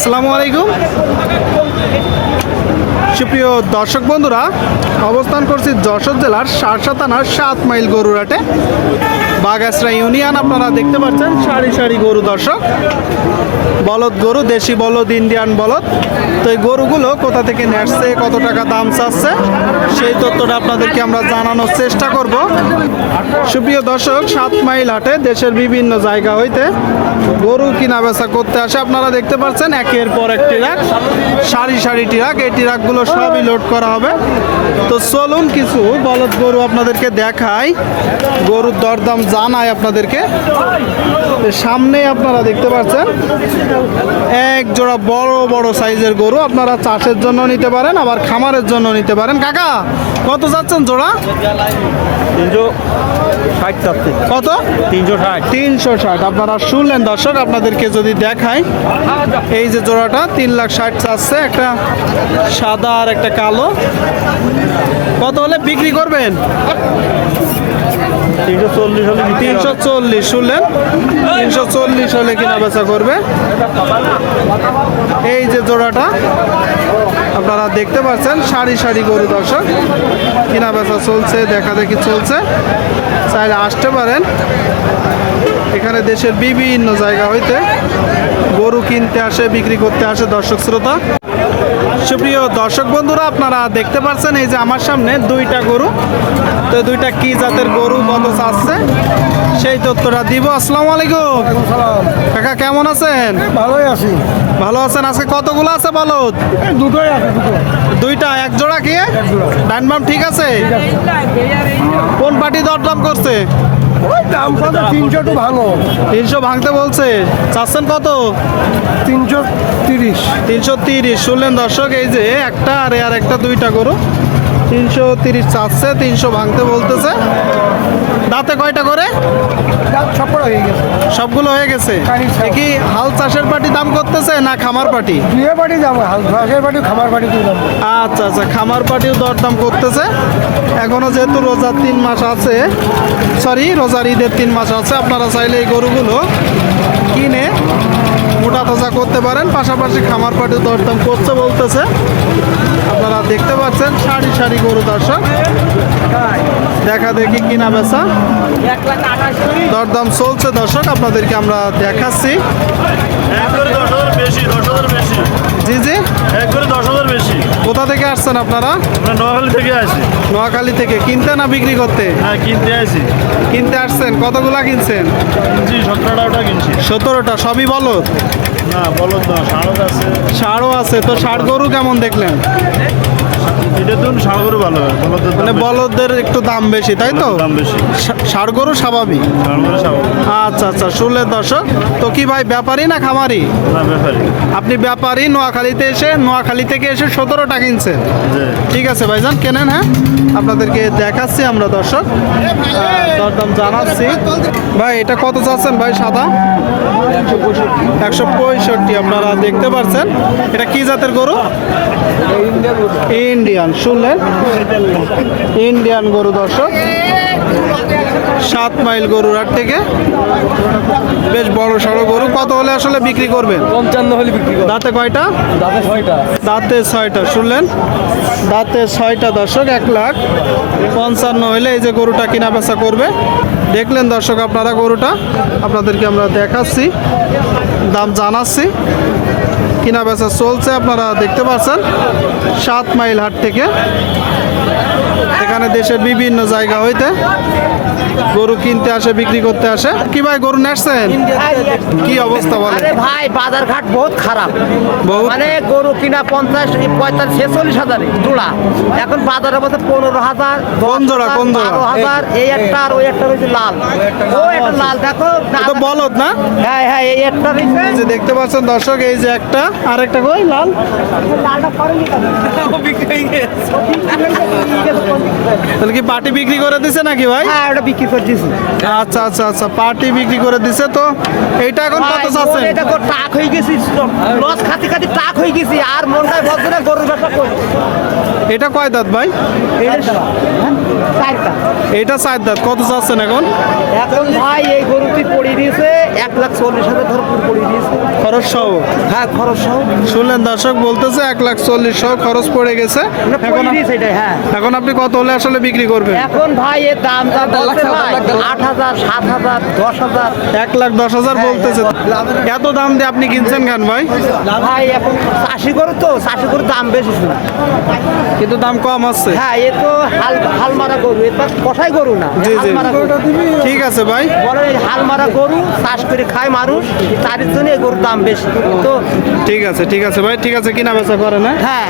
আসসালামু আলাইকুম। সুপ্রিয় দর্শক বন্ধুরা অবস্থান করছি যশোর জেলার সারসা থানার সাত মাইল গরুরাটে বাগাসরা ইউনিয়ন, আপনারা দেখতে পাচ্ছেন, সারি সারি গরু দর্শক। বলদ গরু, দেশি বলদ, ইন্ডিয়ান বলদ। তো এই গরুগুলো কোথা থেকে আসছে, কত টাকা দাম চাচ্ছে, সেই তথ্যটা আপনাদেরকে আমরা জানানোর চেষ্টা করব। সুপ্রিয় দর্শক, সাত মাইল হাটে দেশের বিভিন্ন জায়গা হইতে গরু কিনা বেচা করতে আসে। আপনারা দেখতে পাচ্ছেন, একের পর এক ট্রাক, সারি সারি ট্রাক। এই ট্রাকগুলো সবই লোড করা হবে। তো চলুন কিছু বলদ গরু আপনাদেরকে দেখাই। গরুর দরদাম জানাই আপনাদেরকে। তো সামনেই আপনারা দেখতে পাচ্ছেন এক জোড়া বড় বড় সাইজের গরু আপনারা চাষের জন্য নিতে পারেন আবার খামারের জন্য নিতে পারেন। কাকা কত যাচ্ছেন জোড়া? তিনশো ষাট কত? তিনশো ষাট। তিনশো ষাট। আপনারা শুনলেন দর্শক আপনাদেরকে যদি দেখাই এই যে জোড়াটা তিন লাখ ষাট চাচ্ছে একটা সাদা আর একটা কালো। কত হলে বিক্রি করবেন? তিনশো চল্লিশ শুনলেন? তিনশো চল্লিশ হলে কিনা বেচা করবে। এই যে জোড়াটা, আপনারা দেখতে পাচ্ছেন, সারি সারি গরু দর্শক, কিনা বেচা চলছে, দেখা দেখি চলছে। চাইলে আসতে পারেন। এখানে দেশের বিভিন্ন জায়গা হইতে গরু কিনতে আসে, বিক্রি করতে আসে দর্শক শ্রোতা। সুপ্রিয় দর্শক বন্ধুরা আপনারা দেখতে পাচ্ছেন এই যে আমার সামনে দুইটা গরু। তো দুইটা কি জাতের গরু কত চাচ্ছে সেই তথ্যটা দিব। আসসালামু আলাইকুম। কাকা কেমন আছেন? ভালোই আছি। ভালো আছেন? আজকে কতগুলো আছে বলো দুটোই আছে দুটো। দুইটা এক জোড়া কি? ডান বাম ঠিক আছে। কোন পার্টি দরদাম করছে? দাম কত তিনশো টু ভাঙো তিনশো ভাঙতে বলছে। চাচ্ছেন কত? তিনশো তিরিশ। তিনশো তিরিশ। শুনলেন দর্শক এই যে একটা আর আর একটা দুইটা গরু। তিনশো তিরিশ চাচ্ছে তিনশো ভাঙতে বলতেছে। দাঁতে কয়টা করে? সব হয়ে গেছে সবগুলো হয়ে গেছে। কি হাল চাষের পাটি দাম করতেছে না খামার পাটি? দুয়ে বাড়ি যাব হাঁসের বাড়ি খামার বাড়ি দিয়ে আচ্ছা আচ্ছা খামার পাটিও দরদাম করতেছে। এখনও যেহেতু রোজার তিন মাস আছে সরি রোজার ঈদের তিন মাস আছে আপনারা চাইলে এই গরুগুলো কিনে মোটা তাজা করতে পারেন পাশাপাশি খামার পাটিও দরদাম করছে বলতেছে। আপনারা দেখতে পাচ্ছেন সারি সারি গরু দর্শক। দেখা দেখি কিনা বেচা। দরদাম চলছে দর্শক আপনাদেরকে আমরা দেখাচ্ছি। জি জি। করে দশ হাজার বেশি। কোথা থেকে আসছেন আপনারা? আমরা নোয়াখালী থেকে আসি। নোয়াখালী থেকে। কিনতে না বিক্রি করতে? হ্যাঁ কিনতে আসি। কিনতে আসছেন। কতগুলা কিনছেন? কিনছি সতেরো টাকাটা কিনছি। সতেরোটা। সবই বলদ? না বলো না শাড়ক আছে। ষাড়ও আছে। তো সার গরু কেমন দেখলেন? এটা ভালো হয় বলদের মানে বলদের একটু দাম বেশি তাই তো? দাম বেশি। ষাড় গরু স্বাভাবিক। সাগর আচ্ছা আচ্ছা শুনলেন দর্শক তো কি ভাই ব্যাপারী না খামারি? না ব্যাপারি। আপনি ব্যাপারী নোয়াখালীতে এসে নোয়াখালী থেকে এসে সতেরোটা কিনছেন। ঠিক আছে ভাইজান কেনেন হ্যাঁ? আপনাদেরকে দেখাচ্ছি আমরা দর্শক। দরদাম জানাচ্ছি। ভাই এটা কত চাচ্ছেন ভাই সাদা? একশো পঁয়ষট্টি আপনারা দেখতে পাচ্ছেন এটা কি জাতের গরু। ইন্ডিয়ান শুনলেন? ইন্ডিয়ান গরু দর্শক। সাত মাইল গরুর হাট থেকে। বেশ বড় সড়ো গরু। কত হলে আসলে বিক্রি করবেন? পঞ্চান্ন হলে বিক্রি করো দাঁতে কয়টা? দাদা ছয়টা। দাঁতে ছয়টা শুনলেন? দাঁতে ছয়টা দর্শক এক লাখ। পঞ্চান্ন হলে এই যে গরুটা কিনা বেচা করবে। দেখলেন দর্শক আপনারা গরুটা? আপনাদেরকে আমরা দেখাচ্ছি দাম জানাচ্ছি। কিনা বেচা চলছে আপনারা দেখতে পাচ্ছেন। সাত মাইল হাট থেকে। এখানে দেশের বিভিন্ন জায়গা হইতে গরু কিনতে আসে বিক্রি করতে আসে। কি ভাই গরু নেসছেন? কি অবস্থা বলে আরে ভাই বাজার ঘাট বহুত খারাপ। মানে গরু কিনা পঞ্চাশ পঁয়তাল্লিশ ছেচল্লিশ হাজার জোড়া। এখন বাজারের মধ্যে পনেরো হাজার কোন জোড়া, কোন জোড়া? হাজার এই একটা আর ওই একটা রয়েছে লাল। ও একটা লাল দেখো তো বলদ না? হ্যাঁ হ্যাঁ এই একটা রয়েছে যে দেখতে পাচ্ছেন দর্শক এই যে একটা আর একটা কই? লাল? লালটা কেন? তাহলে কি পাটি বিক্রি করে দিছে নাকি ভাই? হ্যাঁ ওটা বিক্রি করে দিছি? আচ্ছা আচ্ছা আচ্ছা পার্টি বিক্রি করে দিছে তো। এইটা এখন কত চাচ্ছেন? এটা তো টাক হয়ে গেছি লস খাতে খাতে টাক হয়ে গেছি আর মনটাই বলছে না গরুর ব্যবসা করি এটা কয় দাঁত ভাই? এটা চারটা। এটা চার দাঁত কত চাচ্ছেন এখন? এখন ভাই এই গরুটি পড়িয়ে দিয়েছে এক লাখ চল্লিশ হাজার ধর পড়িয়ে দিয়েছে। খরচ সহ? হ্যাঁ খরচ সহ। শুনলেন দর্শক বলতেছে এক লাখ চল্লিশ সহ খরচ পড়ে গেছে। এখন হ্যাঁ। এখন আপনি কত হলে আসলে বিক্রি করবেন? এখন ভাই এর দাম যা আট হাজার সাত হাজার দশ হাজার। এক লাখ দশ হাজার বলতেছে। এত দাম দিয়ে আপনি কিনছেন কেন ভাই? ভাই এখন চাষি গরু তো চাষি গরুর দাম বেশি শুনে। কিন্তু দাম কম হচ্ছে হ্যাঁ এ তো হাল হাল মারা গরু এটা কষাই গরু না। জি জি। ঠিক আছে ভাই। বলে এই হাল মারা গরু চাষ করে খায় মানুষ তার জন্য এই গরুর দাম বেশি। তো ঠিক আছে ঠিক আছে ভাই ঠিক আছে কিনা বেচা করে না? হ্যাঁ।